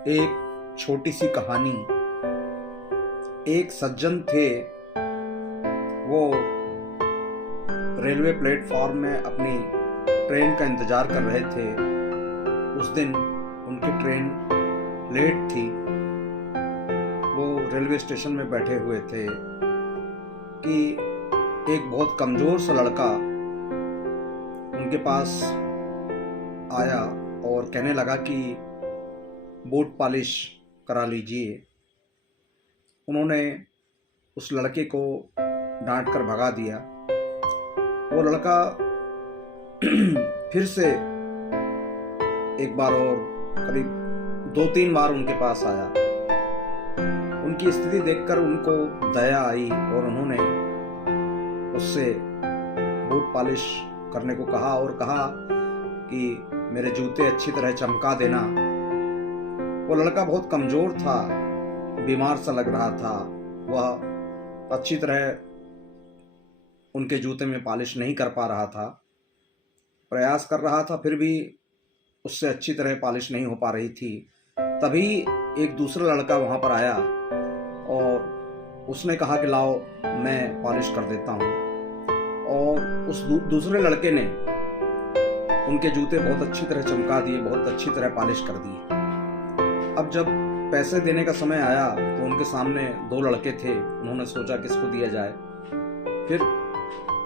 एक छोटी सी कहानी। एक सज्जन थे, वो रेलवे प्लेटफॉर्म में अपनी ट्रेन का इंतज़ार कर रहे थे। उस दिन उनकी ट्रेन लेट थी। वो रेलवे स्टेशन में बैठे हुए थे कि एक बहुत कमज़ोर सा लड़का उनके पास आया और कहने लगा कि बूट पॉलिश करा लीजिए। उन्होंने उस लड़के को डांट कर भगा दिया। वो लड़का फिर से एक बार और करीब 2-3 बार उनके पास आया। उनकी स्थिति देखकर उनको दया आई और उन्होंने उससे बूट पॉलिश करने को कहा और कहा कि मेरे जूते अच्छी तरह चमका देना। वो लड़का बहुत कमज़ोर था, बीमार सा लग रहा था। वह अच्छी तरह उनके जूते में पॉलिश नहीं कर पा रहा था। प्रयास कर रहा था, फिर भी उससे अच्छी तरह पॉलिश नहीं हो पा रही थी। तभी एक दूसरा लड़का वहाँ पर आया और उसने कहा कि लाओ मैं पॉलिश कर देता हूँ। और उस दूसरे लड़के ने उनके जूते बहुत अच्छी तरह चमका दिए, बहुत अच्छी तरह पॉलिश कर दिए। अब जब पैसे देने का समय आया तो उनके सामने 2 लड़के थे। उन्होंने सोचा किसको दिया जाए। फिर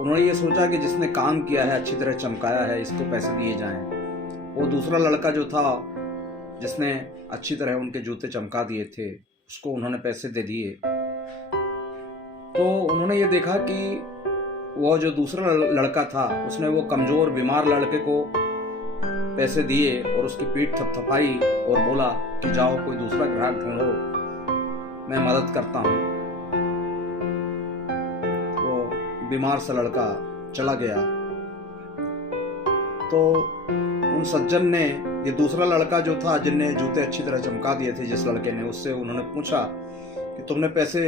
उन्होंने ये सोचा कि जिसने काम किया है, अच्छी तरह चमकाया है, इसको पैसे दिए जाएं। वो दूसरा लड़का जो था, जिसने अच्छी तरह उनके जूते चमका दिए थे, उसको उन्होंने पैसे दे दिए। तो उन्होंने ये देखा कि वो जो दूसरा लड़का था, उसने वो कमज़ोर बीमार लड़के को पैसे दिए और उसकी पीठ थपथपाई और बोला कि जाओ कोई दूसरा ग्राहक ढूंढो, मैं मदद करता हूँ। वो बीमार सा लड़का चला गया। तो उन सज्जन ने, ये दूसरा लड़का जो था जिनने जूते अच्छी तरह चमका दिए थे जिस लड़के ने, उससे उन्होंने पूछा कि तुमने पैसे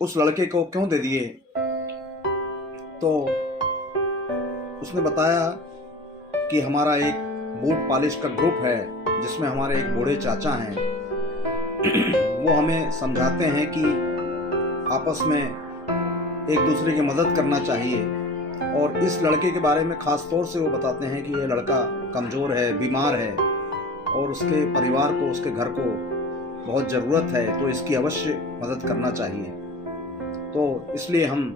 उस लड़के को क्यों दे दिए? तो उसने बताया कि हमारा एक बूट पॉलिश का ग्रुप है जिसमें हमारे एक बूढ़े चाचा हैं। वो हमें समझाते हैं कि आपस में एक दूसरे की मदद करना चाहिए। और इस लड़के के बारे में ख़ास तौर से वो बताते हैं कि ये लड़का कमज़ोर है, बीमार है और उसके परिवार को, उसके घर को बहुत ज़रूरत है, तो इसकी अवश्य मदद करना चाहिए। तो इसलिए हम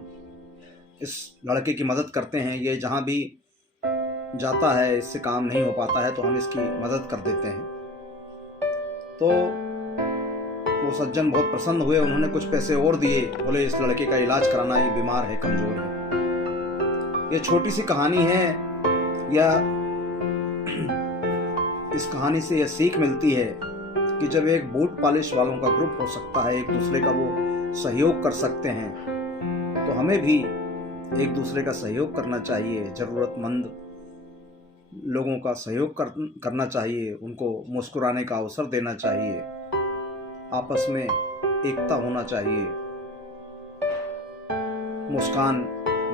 इस लड़के की मदद करते हैं। ये जहाँ भी जाता है, इससे काम नहीं हो पाता है, तो हम इसकी मदद कर देते हैं। तो वो सज्जन बहुत प्रसन्न हुए। उन्होंने कुछ पैसे और दिए, बोले इस लड़के का इलाज कराना, ये बीमार है, कमज़ोर है। ये छोटी सी कहानी है, या इस कहानी से यह सीख मिलती है कि जब एक बूट पॉलिश वालों का ग्रुप हो सकता है, एक दूसरे का वो सहयोग कर सकते हैं, तो हमें भी एक दूसरे का सहयोग करना चाहिए। ज़रूरतमंद लोगों का सहयोग करना चाहिए, उनको मुस्कुराने का अवसर देना चाहिए, आपस में एकता होना चाहिए, मुस्कान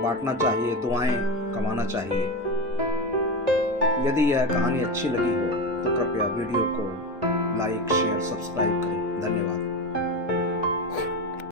बांटना चाहिए, दुआएं कमाना चाहिए। यदि यह कहानी अच्छी लगी हो तो कृपया वीडियो को लाइक, शेयर, सब्सक्राइब करें। धन्यवाद।